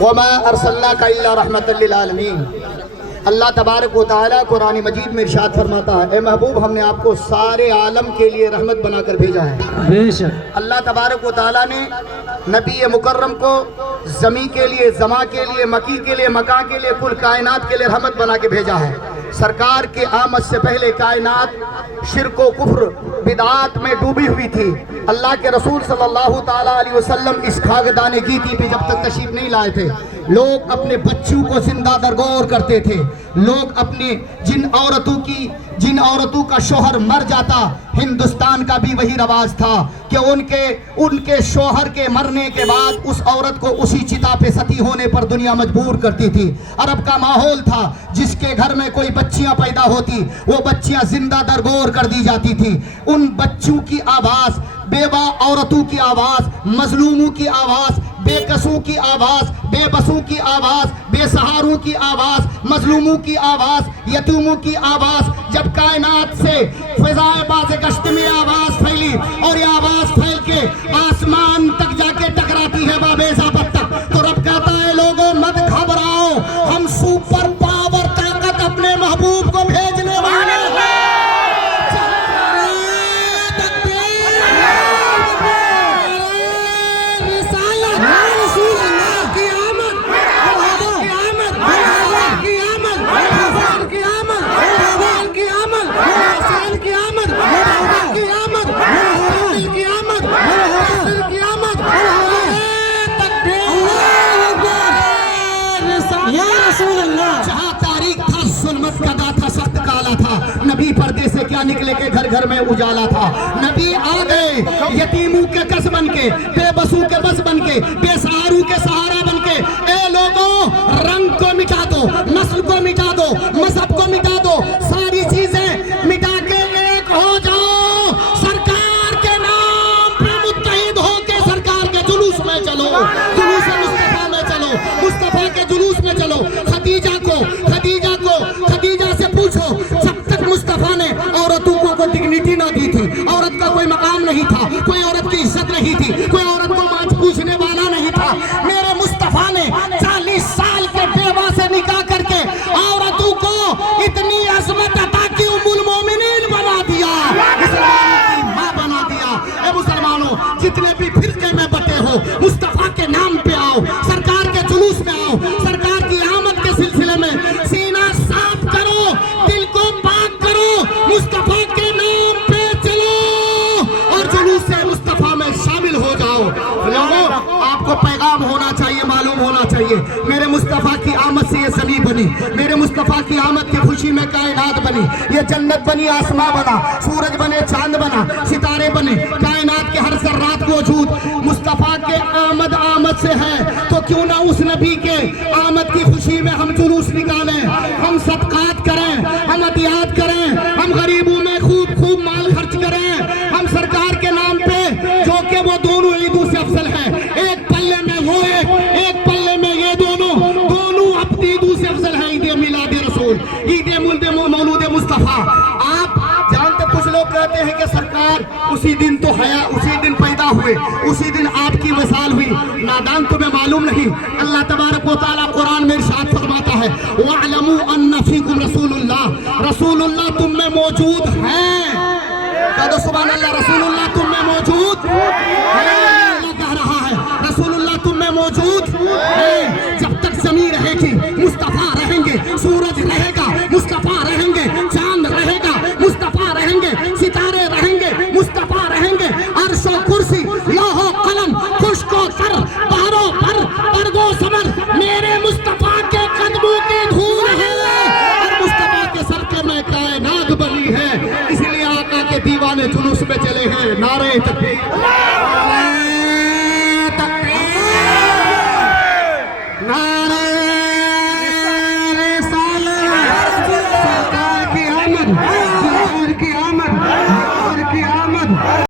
وما ارسلناک الا رحمۃ للعالمین۔ اللہ تبارک و تعالیٰ قرآن مجید میں ارشاد فرماتا ہے، اے محبوب ہم نے آپ کو سارے عالم کے لیے رحمت بنا کر بھیجا ہے۔ بے شک اللہ تبارک و تعالیٰ نے نبی مکرم کو زمین کے لیے، زما کے لیے، مکی کے لیے، مکان کے لیے، کل کائنات کے لیے رحمت بنا کے بھیجا ہے۔ سرکار کے آمد سے پہلے کائنات شرک و کفر بدعات میں ڈوبی ہوئی تھی۔ اللہ کے رسول صلی اللہ تعالیٰ علیہ وسلم اس خاکدانِ گیتی پہ جب تک تشریف نہیں لائے تھے، لوگ اپنے بچوں کو زندہ درگور کرتے تھے۔ لوگ اپنے جن عورتوں کا شوہر مر جاتا، ہندوستان کا بھی وہی رواج تھا کہ ان کے شوہر کے مرنے کے بعد اس عورت کو اسی چتا پہ ستی ہونے پر دنیا مجبور کرتی تھی۔ عرب کا ماحول تھا، جس کے گھر میں کوئی بچیاں پیدا ہوتی وہ بچیاں زندہ درگور کر دی جاتی تھی۔ ان بچوں کی آواز، بیوہ عورتوں کی آواز، مظلوموں کی آواز، بے قصوں کی آواز، بے بسوں کی آواز، بے سہاروں کی آواز، مظلوموں کی آواز، یتیموں کی آواز، جب کائنات سے فضائے باز گشت میں آواز پھیلی اور یہ آواز پھیل کے آسمان تک جا کے ٹکراتی ہے باب ضابط تک، تو رب کہتا ہے لوگوں مت گھبراؤ، ہم سپر پاور طاقت اپنے محبوب کو بھیجنے والے ہیں۔ جہاں تاریخ تھا ظلمت کا دا تھا، سخت کالا تھا، نبی پردے سے کیا نکلے کے گھر گھر میں اجالا تھا۔ نبی آ گئے یتیموں کے کس بن کے، بے بسوں کے بس بن کے، بے سہاروں کے سہارا بن کے۔ اے لوگوں رنگ کو مٹا دو، نسل کو مٹا دو، مذہب کو مٹا دو، ساری چیزیں مٹا کے ایک ہو جاؤ، سرکار کے نام پہ متحد ہو کے سرکار کے جلوس میں چلو، جلوس مصطفیٰ میں چلو، مصطفیٰ کے جلوس میں چلو۔ خدیجہ سے پوچھو، جب تک مصطفیٰ نے عورتوں کو کوئی ڈگنیٹی نہ دی تھی، عورت کا کوئی مقام نہیں تھا، کوئی عورت کی عزت نہیں تھی، کوئی عورت کو مانچ پوچھنے والا نہیں تھا، میرے مصطفیٰ نے 40 سال کے بیوہ سے نکاح کر کے عورتوں کو اتنی عظمت عطا کی ام المومنین بنا دیا، مسلمانوں کی ماں بنا دیا۔ اے مسلمانوں جتنے بھی فرقے میں بٹے ہو، مصطفیٰ کے نام پہ آؤ، سرکار کے جلوس میں آؤ، سرکار کی آمد کے سلسلے میں سینہ صاف کرو، دل کو پاک کرو، مصطفیٰ کے نام پہ چلو اور جلوس مصطفیٰ میں شامل ہو جاؤ۔ لوگوں آپ کو پیغام ہونا چاہیے، معلوم ہونا چاہیے، میرے مصطفیٰ کی آمد سے یہ زمین بنی، میرے مصطفیٰ کی آمد کی خوشی میں کائنات بنی، یہ جنت بنی، آسمان بنا، سورج بنے، چاند بنا، ستارے بنے، کائنات کے ہر ذرات کو وجود مصطفیٰ کے آمد سے ہے۔ تو کیوں نہ اس نبی کے آمد کی خوشی میں ہم جلوس نکالیں، ہم صدقات کریں، ہم عطیات کریں، ہم غریبوں میں خوب مال خرچ کریں، ہم سرکار کے نام پہ جو کہ وہ دونوں عیدوں سے افضل ہیں، ایک پلے میں وہ ایک پلے میں یہ دونوں اپنی عیدوں سے افضل ہیں، عید میلاد رسول، عید مولود مصطفیٰ۔ آپ جانتے کچھ لوگ کہتے ہیں کہ سرکار اسی دن تو حیا، اسی دن پیدا ہوئے، اسی دن آپ کی وصال ہوئی۔ نادان تمہیں معلوم نہیں، اللہ تبارک و تعالیٰ قرآن میں ارشاد فرماتا ہے وَاعْلَمُوا أَنَّ فِيكُمْ رَسُولُ اللَّهِ، رسول اللہ تم میں موجود ہیں۔ کہہ دو سبحان اللہ، رسول اللہ تم میں موجود ہے۔ اللہ کہہ رہا ہے رسول اللہ تم میں موجود ہے۔ جب تک زمین رہے گی مصطفیٰ رہیں گے، سورج رہے گا مصطفیٰ رہیں گے، چاند رہے گا مصطفیٰ رہیں گے، ستارے رہیں گے مصطفیٰ رہیں گے، عرش و کرسی، لوح و قلم، خشک و تر، بہروں پر، برگ و ثمر میرے مصطفیٰ کے قدموں کی دھول ہے اور مصطفیٰ کے صدقے میں کائنات بنی ہے۔ اس لیے آقا کے دیوانے جلوس میں چلے ہیں، نعرہ تکبیر۔